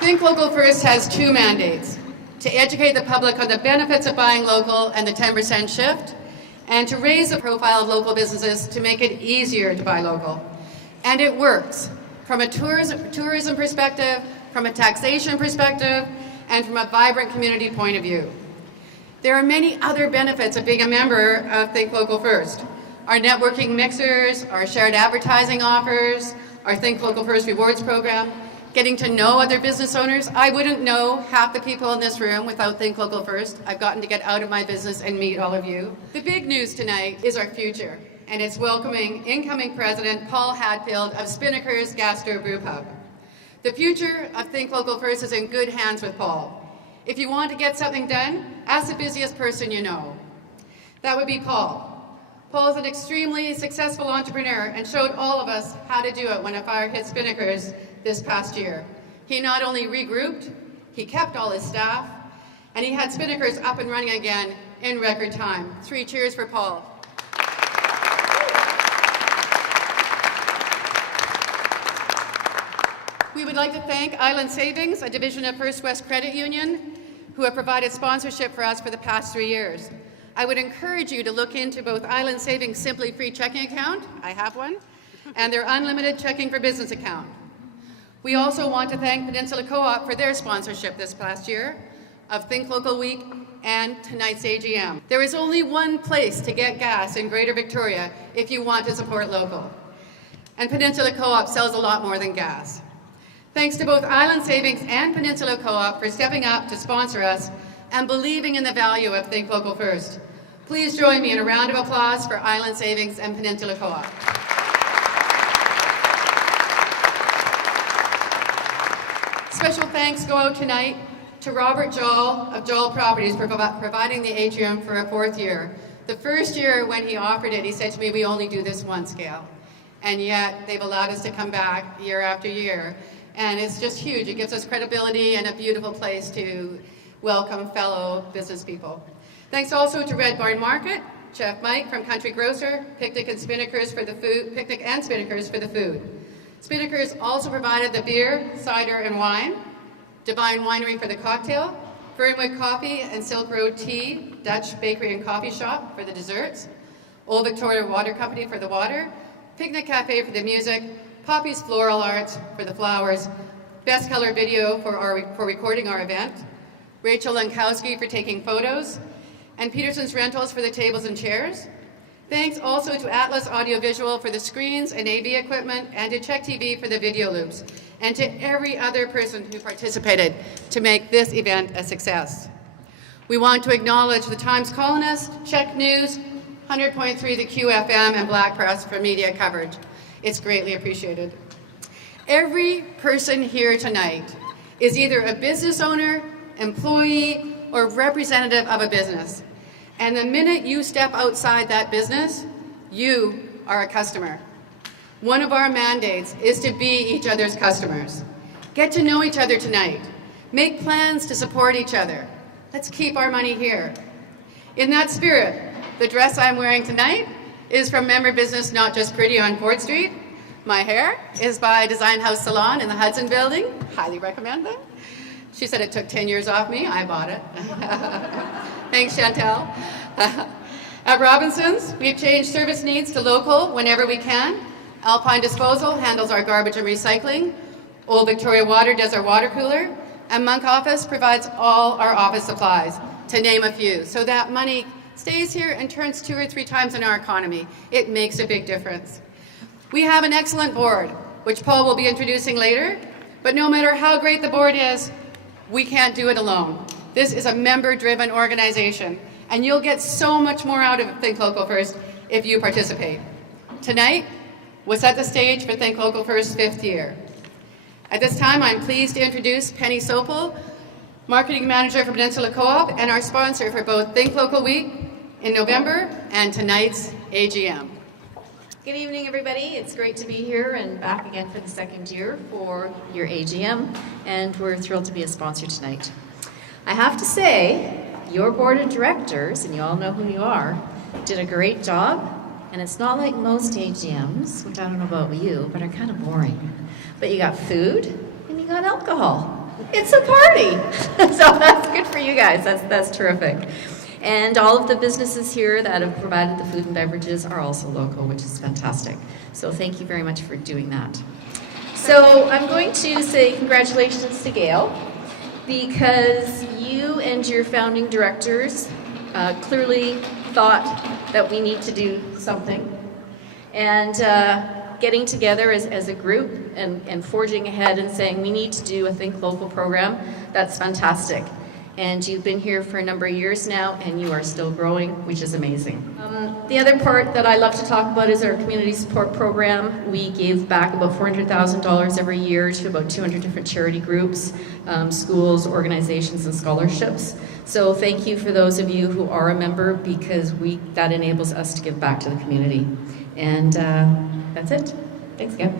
Think Local First has two mandates: to educate the public on the benefits of buying local and the 10% shift, and to raise the profile of local businesses to make it easier to buy local. And it works from a tourism perspective, from a taxation perspective, and from a vibrant community point of view. There are many other benefits of being a member of Think Local First. Our networking mixers, our shared advertising offers, our Think Local First rewards program, getting to know other business owners. I wouldn't know half the people in this room without Think Local First. I've gotten to get out of my business and meet all of you. The big news tonight is our future, and it's welcoming incoming President Paul Hadfield of Spinnaker's Gastro Brew Pub. The future of Think Local First is in good hands with Paul. If you want to get something done, ask the busiest person you know. That would be Paul. Paul is an extremely successful entrepreneur and showed all of us how to do it when a fire hit Spinnaker's this past year. He not only regrouped, he kept all his staff, and he had Spinnaker's up and running again in record time. 3 cheers for Paul. We would like to thank Island Savings, a division of First West Credit Union, who have provided sponsorship for us for the past 3 years. I would encourage you to look into both Island Savings Simply Free checking account, I have one, and their unlimited checking for business account. We also want to thank Peninsula Co-op for their sponsorship this past year of Think Local Week and tonight's AGM. There is only one place to get gas in Greater Victoria if you want to support local. And Peninsula Co-op sells a lot more than gas. Thanks to both Island Savings and Peninsula Co-op for stepping up to sponsor us and believing in the value of Think Local First. Please join me in a round of applause for Island Savings and Peninsula Co-op. Special thanks go out tonight to Robert Joel of Joel Properties for providing the atrium for a 4th year. The first year when he offered it, he said to me, we only do this once, Gail. And yet they've allowed us to come back year after year. And it's just huge. It gives us credibility and a beautiful place to welcome fellow business people. Thanks also to Red Barn Market, Chef Mike from Country Grocer, Picnic and Spinnaker's for the food, Picnic and Spinnaker's for the food. Spinnaker's also provided the beer, cider, and wine, Divine Winery for the cocktail, Fernwood Coffee and Silk Road Tea, Dutch Bakery and Coffee Shop for the desserts, Old Victoria Water Company for the water, Picnic Cafe for the music, Poppy's Floral Arts for the flowers, Best Color Video for recording our event, Rachel Lankowski for taking photos, and Peterson's Rentals for the tables and chairs. Thanks also to Atlas Audiovisual for the screens and AV equipment, and to Czech TV for the video loops, and to every other person who participated to make this event a success. We want to acknowledge the Times Colonist, Czech News, 100.3 the QFM, and Black Press for media coverage. It's greatly appreciated. Every person here tonight is either a business owner, employee, or representative of a business. And the minute you step outside that business, you are a customer. One of our mandates is to be each other's customers. Get to know each other tonight. Make plans to support each other. Let's keep our money here. In that spirit, the dress I'm wearing tonight is from member business Not Just Pretty on Fort Street. My hair is by Design House Salon in the Hudson Building. Highly recommend them. She said it took 10 years off me. I bought it. Thanks, Chantel. At Robinson's, we've changed service needs to local whenever we can. Alpine Disposal handles our garbage and recycling. Old Victoria Water does our water cooler. And Monk Office provides all our office supplies, to name a few. So that money stays here and turns 2 or 3 times in our economy. It makes a big difference. We have an excellent board, which Paul will be introducing later. But no matter how great the board is, we can't do it alone. This is a member-driven organization, and you'll get so much more out of Think Local First if you participate. Tonight, we'll set the stage for Think Local First's 5th year. At this time, I'm pleased to introduce Penny Sopel, Marketing Manager for Peninsula Co-op, and our sponsor for both Think Local Week in November and tonight's AGM. Good evening, everybody. It's great to be here and back again for the 2nd year for your AGM, and we're thrilled to be a sponsor tonight. I have to say, your board of directors, and you all know who you are, did a great job, and it's not like most AGMs, which I don't know about you, but are kind of boring. But you got food and you got alcohol. It's a party. So that's good for you guys. That's terrific. And all of the businesses here that have provided the food and beverages are also local, which is fantastic. So thank you very much for doing that. So I'm going to say congratulations to Gail, because you and your founding directors clearly thought that we need to do something. And getting together as a group and forging ahead and saying we need to do a Think Local program, that's fantastic. And you've been here for a number of years now, and you are still growing, which is amazing. The other part that I love to talk about is our community support program. We gave back about $400,000 every year to about 200 different charity groups, schools, organizations, and scholarships. So thank you for those of you who are a member, because that enables us to give back to the community. And that's it. Thanks, Gail.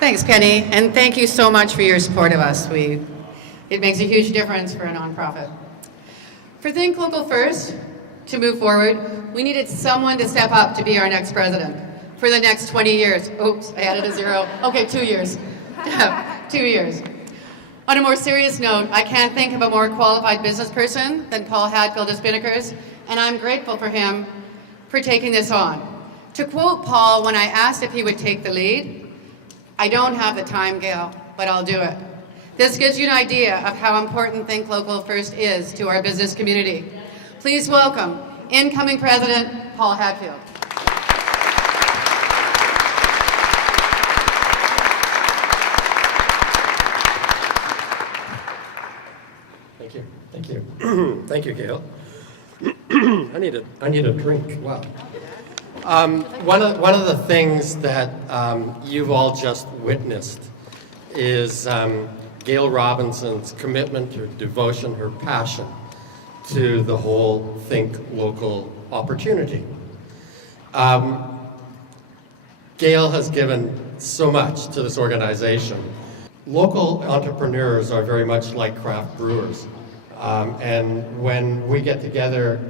Thanks, Penny, and thank you so much for your support of us. It makes a huge difference for a nonprofit. For Think Local First to move forward, we needed someone to step up to be our next president for the next 20 years. Oops, I added a zero. Okay, 2 years. 2 years. On a more serious note, I can't think of a more qualified business person than Paul Hadfield of Spinnakers, and I'm grateful for him for taking this on. To quote Paul, when I asked if he would take the lead, "I don't have the time, Gail, but I'll do it." This gives you an idea of how important Think Local First is to our business community. Please welcome incoming President Paul Hadfield. Thank you. Thank you. Thank you, Gail. I need a drink. Wow. One of the things that you've all just witnessed is Gail Robinson's commitment, her devotion, her passion to the whole Think Local opportunity. Gail has given so much to this organization. Local entrepreneurs are very much like craft brewers. And when we get together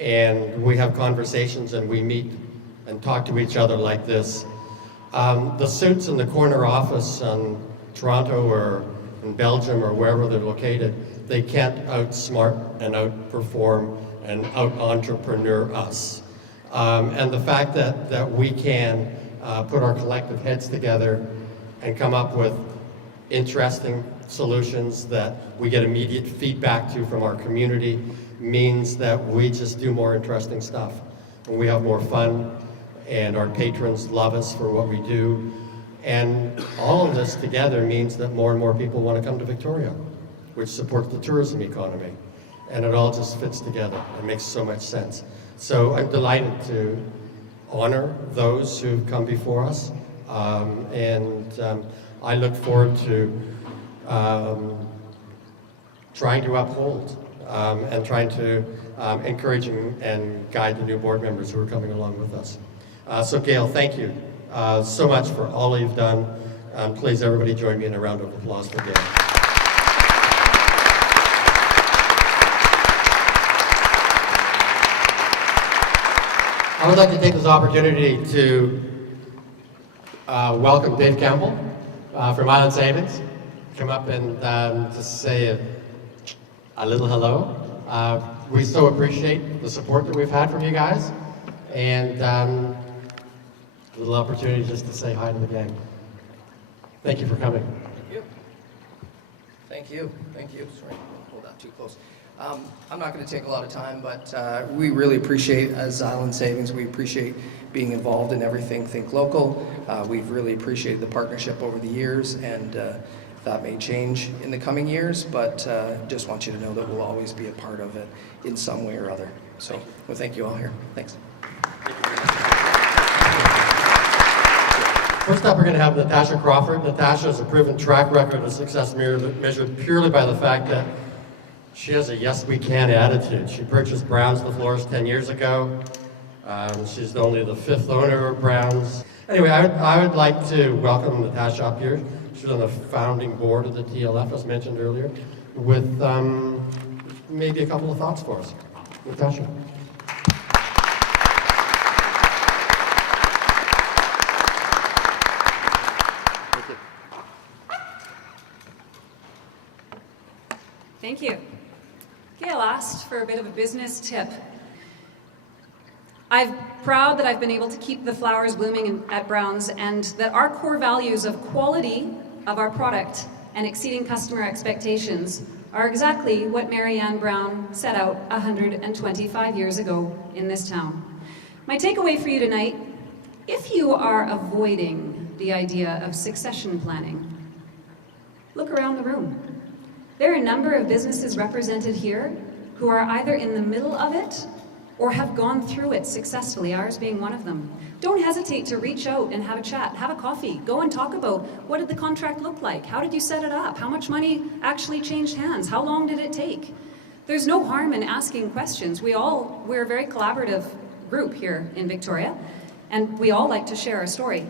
and we have conversations and we meet and talk to each other like this, the suits in the corner office in Toronto or in Belgium or wherever they're located, they can't outsmart and outperform and out-entrepreneur us. And the fact that we can put our collective heads together and come up with interesting solutions that we get immediate feedback to from our community means that we just do more interesting stuff. And we have more fun, and our patrons love us for what we do. And all of this together means that more and more people want to come to Victoria, which supports the tourism economy. And it all just fits together. It makes so much sense. So I'm delighted to honor those who've come before us. I look forward to trying to uphold and trying to encourage and guide the new board members who are coming along with us. So Gail, thank you so much for all you've done. Please, everybody join me in a round of applause for Gail. I would like to take this opportunity to welcome Dave Campbell from Island Savings. Come up and just say a little hello. We so appreciate the support that we've had from you guys, and a little opportunity just to say hi to the gang. Thank you for coming. Thank you. Thank you. Thank you. Sorry, hold that too close. I'm not going to take a lot of time, but we really appreciate, as Island Savings, we appreciate being involved in everything Think Local. We've really appreciated the partnership over the years, and that may change in the coming years, but just want you to know that we'll always be a part of it in some way or other. So, well, thank you all here. Thanks. First up, we're going to have Natasha Crawford. Natasha has a proven track record of success measured purely by the fact that she has a yes we can attitude. She purchased Browns the Floors 10 years ago. She's only the 5th owner of Browns. Anyway, I would like to welcome Natasha up here. She's on the founding board of the TLF, as mentioned earlier, with maybe a couple of thoughts for us. Natasha. Thank you. Gail asked for a bit of a business tip. I'm proud that I've been able to keep the flowers blooming at Brown's, and that our core values of quality of our product and exceeding customer expectations are exactly what Mary Ann Brown set out 125 years ago in this town. My takeaway for you tonight, if you are avoiding the idea of succession planning, look around the room. There are a number of businesses represented here who are either in the middle of it or have gone through it successfully, ours being one of them. Don't hesitate to reach out and have a chat, have a coffee, go and talk about what did the contract look like, how did you set it up, how much money actually changed hands, how long did it take? There's no harm in asking questions. We're a very collaborative group here in Victoria, and we all like to share our story.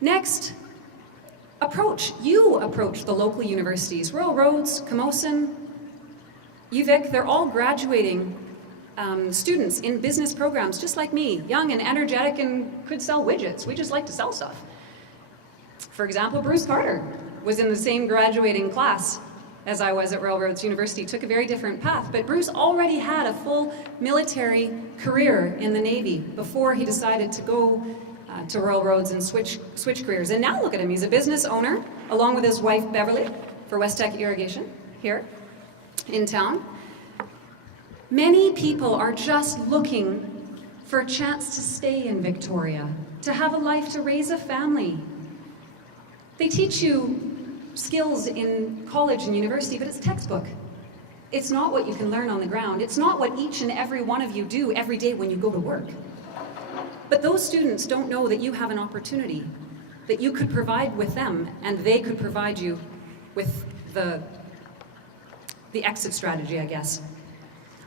Next, you approach the local universities. Royal Roads, Camosun, UVic, they're all graduating students in business programs just like me, young and energetic and could sell widgets. We just like to sell stuff. For example, Bruce Carter was in the same graduating class as I was at Royal Roads University, took a very different path, but Bruce already had a full military career in the Navy before he decided to go to Royal Roads and switch careers. And now look at him, he's a business owner, along with his wife Beverly, for Westec Irrigation here in town. Many people are just looking for a chance to stay in Victoria, to have a life, to raise a family. They teach you skills in college and university, but it's textbook. It's not what you can learn on the ground. It's not what each and every one of you do every day when you go to work. But those students don't know that you have an opportunity, that you could provide with them, and they could provide you with the exit strategy, I guess.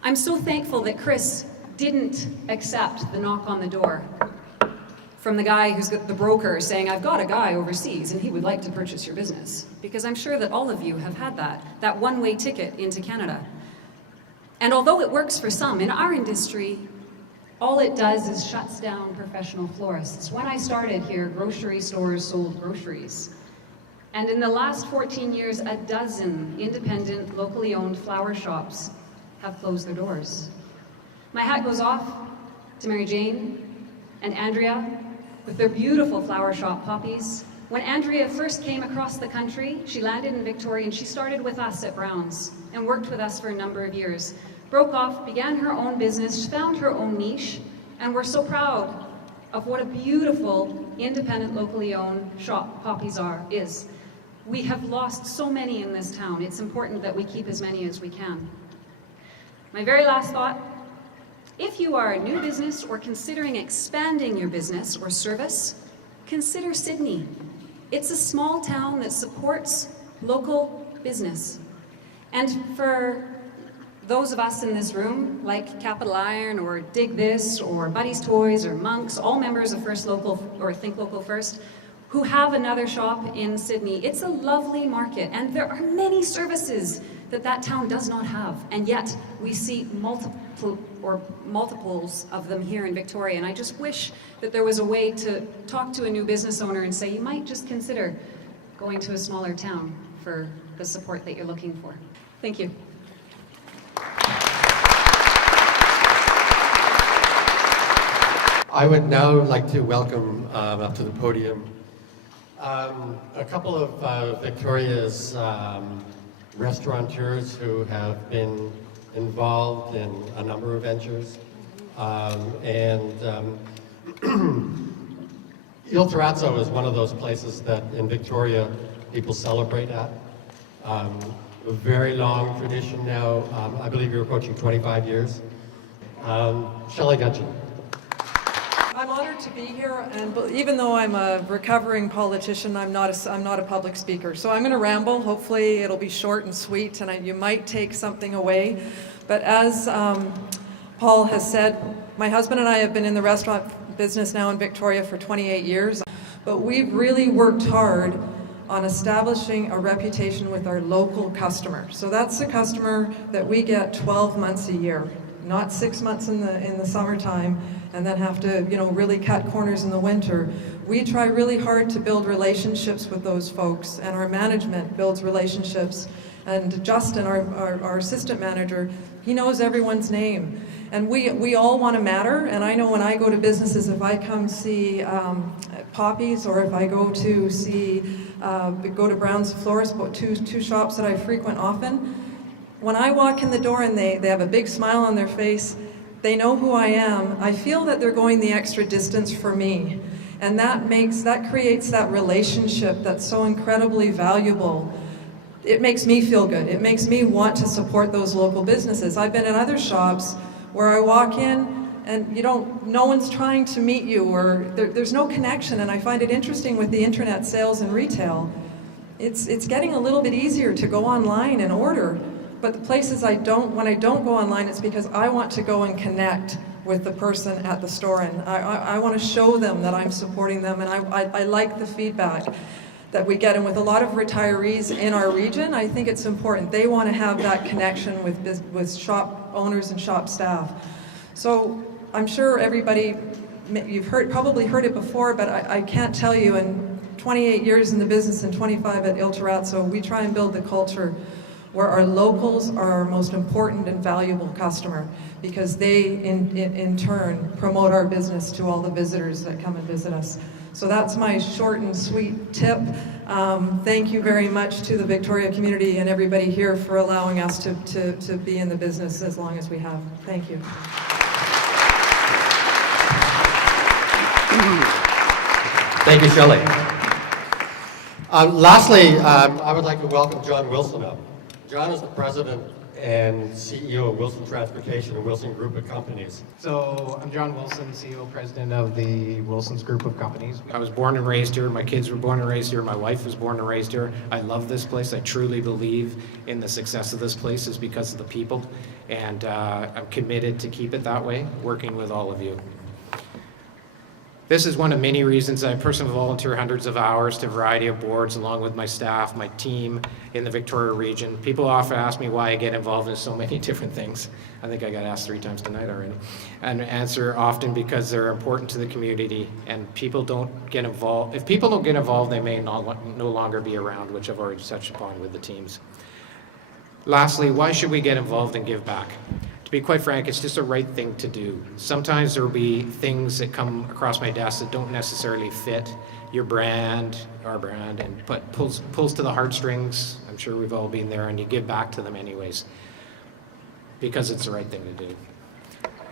I'm so thankful that Chris didn't accept the knock on the door from the guy who's got the broker saying, I've got a guy overseas and he would like to purchase your business. Because I'm sure that all of you have had that one-way ticket into Canada. And although it works for some, in our industry, all it does is shuts down professional florists. When I started here, grocery stores sold groceries. And in the last 14 years, a dozen independent, locally owned flower shops have closed their doors. My hat goes off to Mary Jane and Andrea with their beautiful flower shop Poppies. When Andrea first came across the country, she landed in Victoria and she started with us at Brown's and worked with us for a number of years. Broke off, began her own business, found her own niche, and we're so proud of what a beautiful, independent, locally owned shop Poppies is. We have lost so many in this town. It's important that we keep as many as we can. My very last thought, if you are a new business or considering expanding your business or service, consider Sydney. It's a small town that supports local business. And for those of us in this room, like Capital Iron or Dig This or Buddy's Toys or Monks, all members of First Local or Think Local First, who have another shop in Sydney, it's a lovely market and there are many services that town does not have, and yet we see multiples of them here in Victoria. And I just wish that there was a way to talk to a new business owner and say, you might just consider going to a smaller town for the support that you're looking for. Thank you. I would now like to welcome up to the podium a couple of Victoria's restaurateurs who have been involved in a number of ventures. Il Terrazzo is one of those places that in Victoria people celebrate at. A very long tradition now. I believe you're approaching 25 years. Shelley Gudgeon. I'm honored to be here, and even though I'm a recovering politician, I'm not a public speaker. So I'm going to ramble. Hopefully it'll be short and sweet, and you might take something away. But as Paul has said, my husband and I have been in the restaurant business now in Victoria for 28 years. But we've really worked hard on establishing a reputation with our local customer. So that's the customer that we get 12 months a year, not 6 months in the summertime, and then have to, really cut corners in the winter. We try really hard to build relationships with those folks, and our management builds relationships. And Justin, our assistant manager, he knows everyone's name. And we all want to matter. And I know when I go to businesses, if I come see Poppy's, or if I go to go to Brown's Florist, two shops that I frequent often, when I walk in the door and they have a big smile on their face, they know who I am, I feel that they're going the extra distance for me. And that creates that relationship that's so incredibly valuable. It makes me feel good. It makes me want to support those local businesses. I've been in other shops where I walk in and no one's trying to meet you, or there's no connection. And I find it interesting with the internet sales and retail. It's getting a little bit easier to go online and order. But the places when I don't go online, it's because I want to go and connect with the person at the store, and I want to show them that I'm supporting them, and I like the feedback that we get. And with a lot of retirees in our region, I think it's important. They want to have that connection with shop owners and shop staff. So I'm sure everybody, you've probably heard it before, but I can't tell you, in 28 years in the business and 25 at Il Terrazzo, we try and build the culture where our locals are our most important and valuable customer, because they in turn promote our business to all the visitors that come and visit us. So that's my short and sweet tip. Thank you very much to the Victoria community and everybody here for allowing us to be in the business as long as we have. Thank you. Thank you, Shelley. Lastly, I would like to welcome John Wilson up. John is the president and CEO of Wilson Transportation and Wilson Group of Companies. So I'm John Wilson, CEO, president of the Wilson's Group of Companies. I was born and raised here. My kids were born and raised here. My wife was born and raised here. I love this place. I truly believe in the success of this place is because of the people, and I'm committed to keep it that way, working with all of you. This is one of many reasons I personally volunteer hundreds of hours to a variety of boards along with my staff, my team in the Victoria region. People often ask me why I get involved in so many different things. I think I got asked 3 times tonight already. And answer often because they're important to the community, and people don't get involved. If people don't get involved, they may no longer be around, which I've already touched upon with the teams. Lastly, why should we get involved and give back? To be quite frank, it's just the right thing to do. Sometimes there will be things that come across my desk that don't necessarily fit your brand, our brand, but pulls to the heartstrings. I'm sure we've all been there, and you give back to them anyways because it's the right thing to do.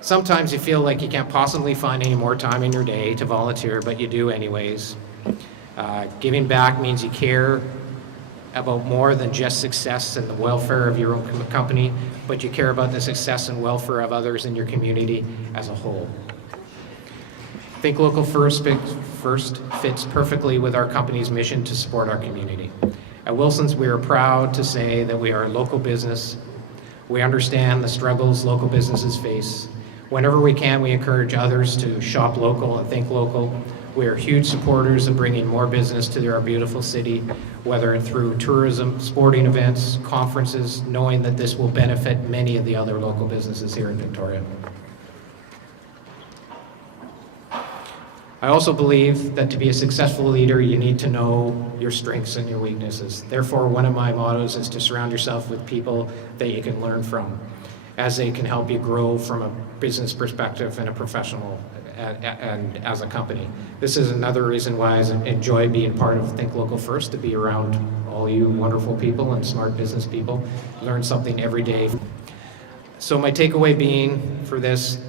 Sometimes you feel like you can't possibly find any more time in your day to volunteer, but you do anyways. Giving back means you care about more than just success and the welfare of your own company, but you care about the success and welfare of others in your community as a whole. Think Local First fits perfectly with our company's mission to support our community. At Wilson's, we are proud to say that we are a local business. We understand the struggles local businesses face. Whenever we can, we encourage others to shop local and think local. We are huge supporters of bringing more business to our beautiful city, whether through tourism, sporting events, conferences, knowing that this will benefit many of the other local businesses here in Victoria. I also believe that to be a successful leader, you need to know your strengths and your weaknesses. Therefore, one of my mottos is to surround yourself with people that you can learn from, as they can help you grow from a business perspective and a professional and as a company. This is another reason why I enjoy being part of Think Local First, to be around all you wonderful people and smart business people, learn something every day. So my takeaway being for this,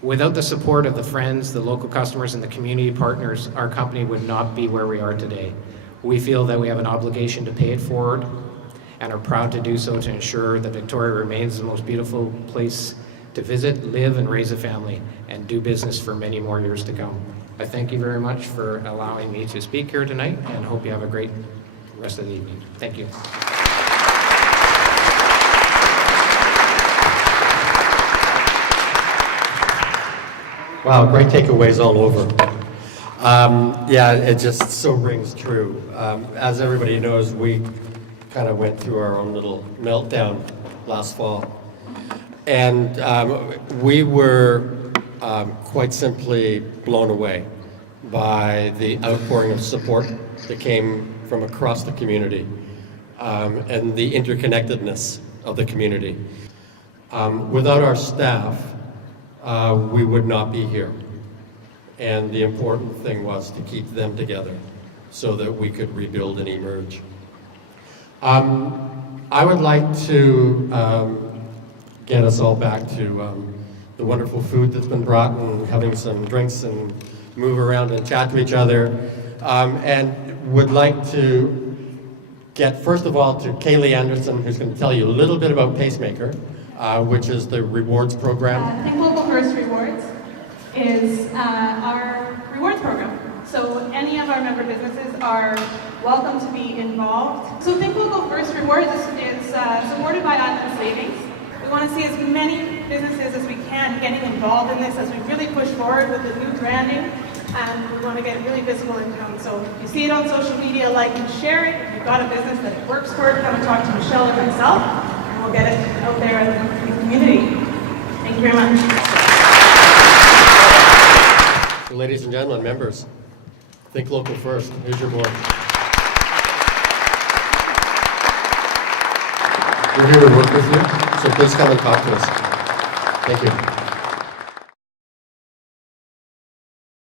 without the support of the friends, the local customers, and the community partners, our company would not be where we are today. We feel that we have an obligation to pay it forward and are proud to do so to ensure that Victoria remains the most beautiful place to visit, live, and raise a family, and do business for many more years to come. I thank you very much for allowing me to speak here tonight, and hope you have a great rest of the evening. Thank you. Wow, great takeaways all over. Yeah, it just so rings true. As everybody knows, we kind of went through our own little meltdown last fall. And we were quite simply blown away by the outpouring of support that came from across the community. and the interconnectedness of the community. Without our staff, we would not be here. And the important thing was to keep them together so that we could rebuild and emerge. I would like to get us all back to the wonderful food that's been brought and having some drinks and move around and chat to each other. And would like to get, first of all, to Kaylee Anderson, who's going to tell you a little bit about Pacemaker, which is the rewards program. Think Local First Rewards is our rewards program. So any of our member businesses are welcome to be involved. So Think Local First Rewards is supported by Island Savings. We want to see as many businesses as we can getting involved in this as we really push forward with the new branding, and we want to get really visible in town. So if you see it on social media, like and share it. If you've got a business that it works for, come and talk to Michelle or myself, and we'll get it out there in the community. Thank you very much. Ladies and gentlemen, members, think local first. Here's your board. We're here to work with you, so please come and talk to us. Thank you.